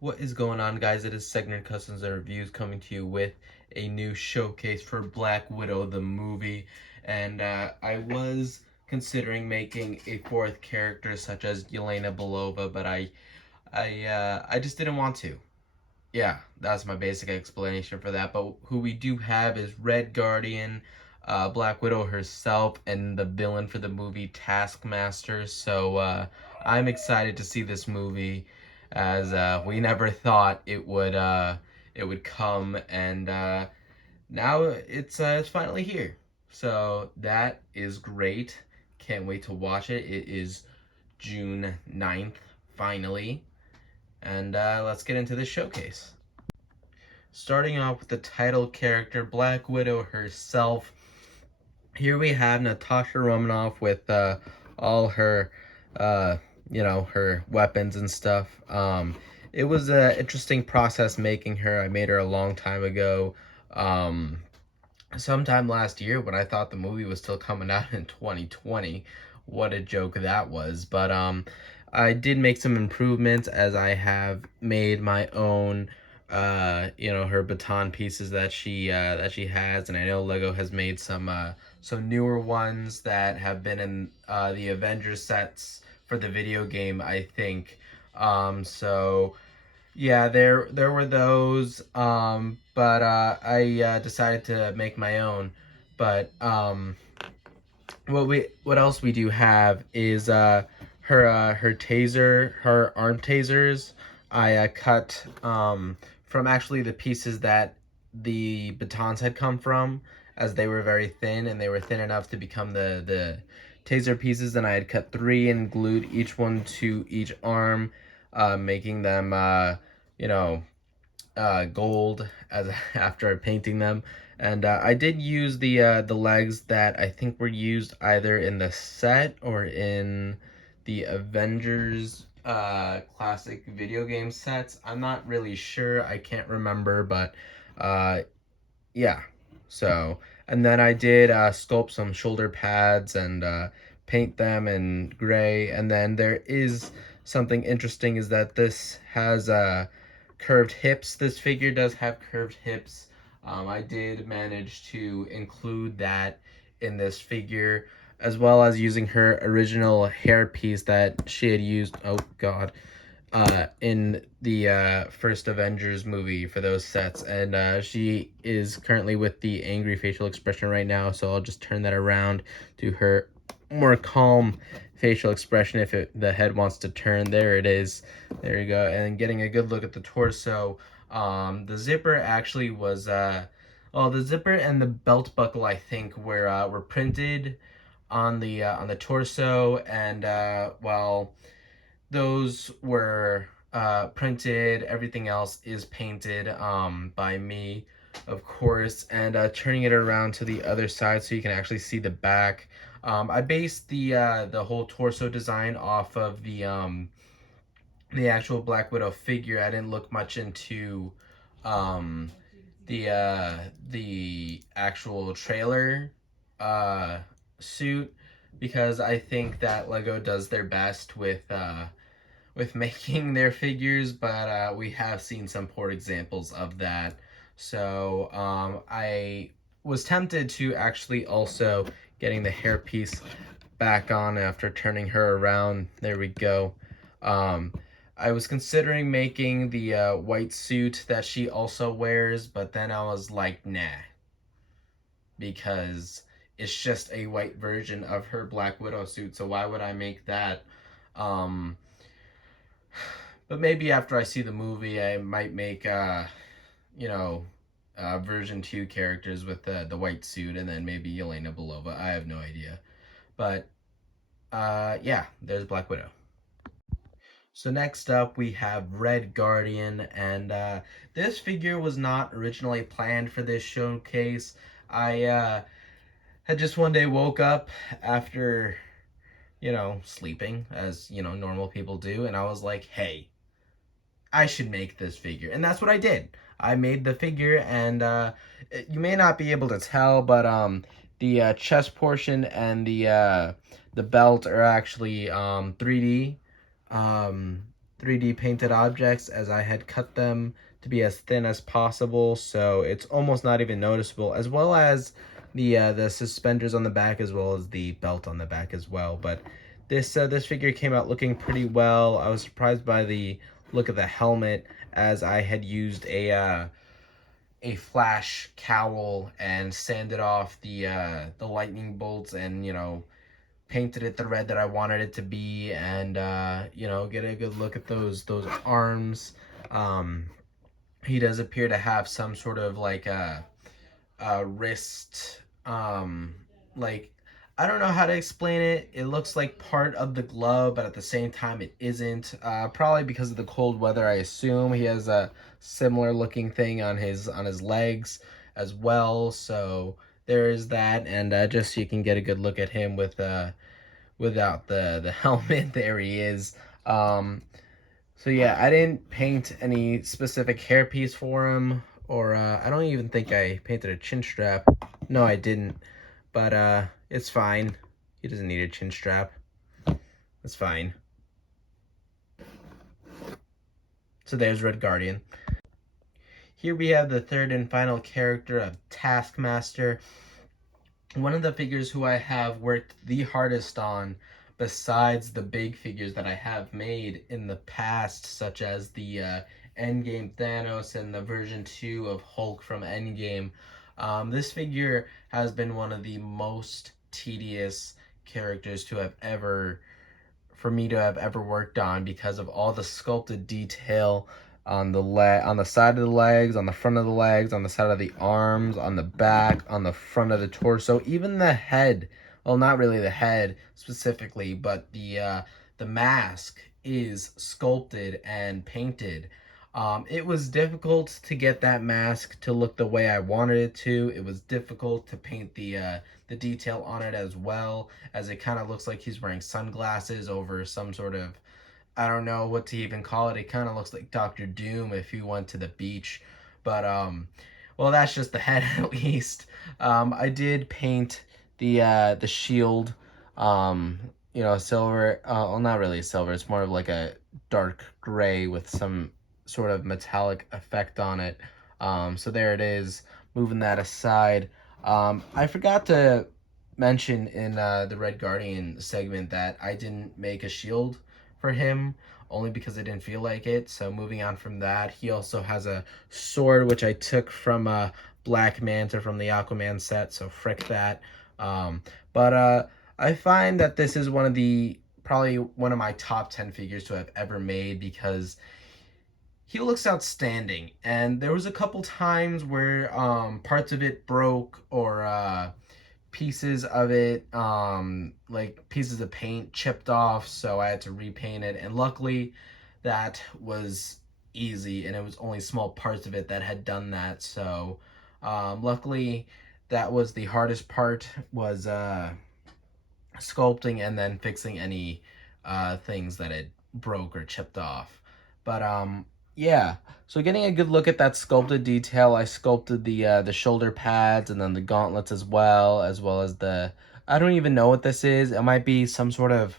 What is going on, guys? It is Segment Customs and Reviews coming to you with a new showcase for Black Widow, the movie. And I was considering making a fourth character such as Yelena Belova, but I just didn't want to. Yeah, that's my basic explanation for that. But who we do have is Red Guardian, Black Widow herself, and the villain for the movie, Taskmaster. So I'm excited to see this movie, as we never thought it would come, and now it's finally here. So that is great. Can't wait to watch it. It is June 9th, finally. And let's get into this showcase. Starting off with the title character, Black Widow herself. Here we have Natasha Romanoff with all her, her weapons and stuff. It was an interesting process making her. I made her a long time ago. Sometime last year when I thought the movie was still coming out in 2020. What a joke that was. But I did make some improvements, as I have made my own her baton pieces that she has, and I know Lego has made some newer ones that have been in the Avengers sets for the video game, I think. So yeah, there were those, but I decided to make my own. But what else we do have is her taser, her arm tasers. I cut from actually the pieces that the batons had come from, as they were very thin, and they were thin enough to become the taser pieces. And I had cut 3 and glued each one to each arm, making them gold as after painting them. And I did use the legs that I think were used either in the set or in the Avengers classic video game sets. I'm not really sure. I can't remember, but yeah. So, and then I did sculpt some shoulder pads and paint them in gray. And then there is something interesting, is that this has curved hips. This figure does have curved hips. I did manage to include that in this figure, as well as using her original hairpiece that she had used, oh god, in the first Avengers movie for those sets. And she is currently with the angry facial expression right now, so I'll just turn that around to her more calm facial expression if the head wants to turn. There it is. There you go. And getting a good look at the torso. The zipper actually was the zipper and the belt buckle, I think, were printed on the torso, and those were printed. Everything else is painted by me, of course. And turning it around to the other side so you can actually see the back. I based the whole torso design off of the actual Black Widow figure. I didn't look much into the actual trailer suit, because I think that Lego does their best with making their figures, but we have seen some poor examples of that. So I was tempted to actually also getting the hairpiece back on after turning her around. There we go. I was considering making the white suit that she also wears, but then I was like, nah, because it's just a white version of her Black Widow suit, so why would I make that? But maybe after I see the movie, I might make version 2 characters with the white suit, and then maybe Yelena Belova. I have no idea. But yeah, there's Black Widow. So next up we have Red Guardian, and this figure was not originally planned for this showcase. I had just one day woke up after, sleeping, as, normal people do, and I was like, hey, I should make this figure. And that's what I did. I made the figure, and you may not be able to tell, but The chest portion and the belt are actually 3D, um, 3D painted objects, as I had cut them to be as thin as possible, so it's almost not even noticeable, as well as the suspenders on the back, as well as the belt on the back as well. But this figure came out looking pretty well. I was surprised by the look of the helmet, as I had used a flash cowl and sanded off the lightning bolts, and painted it the red that I wanted it to be, and get a good look at those arms. um he does appear to have some sort of like a wrist, like, I don't know how to explain it. It looks like part of the glove, but at the same time it isn't. Probably because of the cold weather, I assume. He has a similar looking thing on his legs as well. So there is that, and just so you can get a good look at him without the helmet. There he is. So yeah, I didn't paint any specific hairpiece for him, or I don't even think I painted a chin strap. No, I didn't. But it's fine. He doesn't need a chin strap. It's fine. So there's Red Guardian. Here we have the third and final character of Taskmaster. One of the figures who I have worked the hardest on, besides the big figures that I have made in the past, such as the Endgame Thanos and the version 2 of Hulk from Endgame. This figure has been one of the most tedious characters to have ever, for me to have ever worked on, because of all the sculpted detail on on the side of the legs, on the front of the legs, on the side of the arms, on the back, on the front of the torso, even the head. Well, not really the head specifically, but the mask is sculpted and painted. It was difficult to get that mask to look the way I wanted it to. It was difficult to paint the detail on it, as well as it kind of looks like he's wearing sunglasses over some sort of, I don't know what to even call it. It kind of looks like Doctor Doom if he went to the beach. But well, that's just the head at least. I did paint the shield, um, silver. Well, not really silver. It's more of like a dark gray with some sort of metallic effect on it. So there it is. Moving that aside, I forgot to mention in the Red Guardian segment that I didn't make a shield for him, only because I didn't feel like it. So moving on from that, he also has a sword, which I took from Black Manta from the Aquaman set, so frick that. Um, but I find that this is probably one of my top 10 figures to have ever made, because he looks outstanding. And there was a couple times where parts of it broke, or pieces of it, like pieces of paint chipped off, so I had to repaint it. And luckily, that was easy, and it was only small parts of it that had done that. So luckily, that was the hardest part, was sculpting and then fixing any things that it broke or chipped off. But yeah, so getting a good look at that sculpted detail, I sculpted the shoulder pads and then the gauntlets, as well as the, I don't even know what this is. It might be some sort of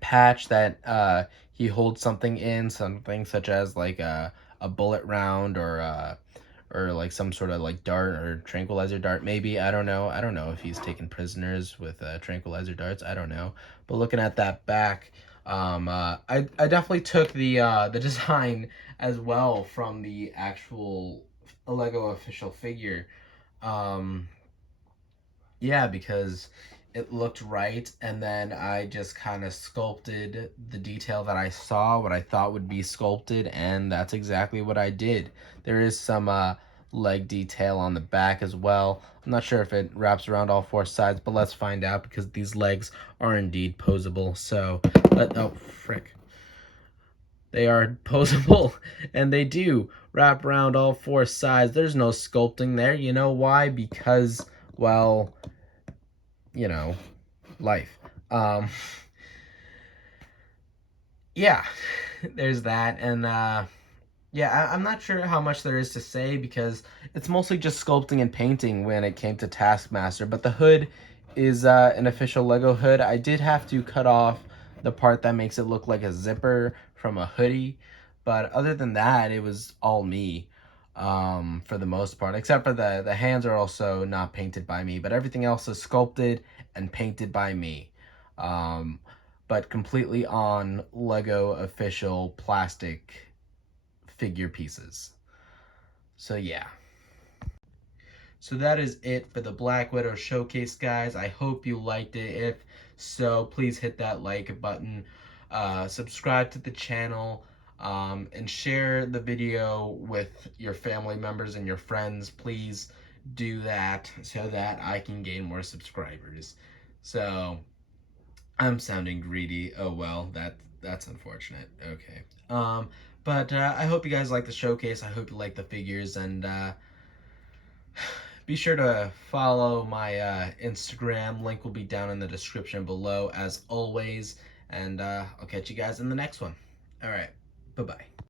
patch that he holds something in, something such as like a bullet round, or like some sort of like dart or tranquilizer dart, maybe. I don't know if he's taken prisoners with tranquilizer darts. I don't know. But looking at that back, I definitely took the design as well from the actual Lego official figure. Um, yeah, because it looked right, and then I just kind of sculpted the detail that I saw, what I thought would be sculpted, and that's exactly what I did. There is some leg detail on the back as well. I'm not sure if it wraps around all four sides, but let's find out, because these legs are indeed posable. So, oh, frick. They are posable, and they do wrap around all four sides. There's no sculpting there. You know why? Because, well, life. Um, yeah, there's that. And Yeah, I'm not sure how much there is to say because it's mostly just sculpting and painting when it came to Taskmaster. But the hood is an official Lego hood. I did have to cut off the part that makes it look like a zipper from a hoodie. But other than that, it was all me for the most part. Except for the hands are also not painted by me. But everything else is sculpted and painted by me. Um, but completely on Lego official plastic figure pieces. So yeah. So that is it for the Black Widow showcase, guys. I hope you liked it. If so, please hit that like button, subscribe to the channel, and share the video with your family members and your friends. Please do that so that I can gain more subscribers. So I'm sounding greedy. Oh well, that's unfortunate. Okay. But I hope you guys like the showcase. I hope you like the figures, and be sure to follow my Instagram. Link will be down in the description below, as always. And I'll catch you guys in the next one. All right. Bye bye.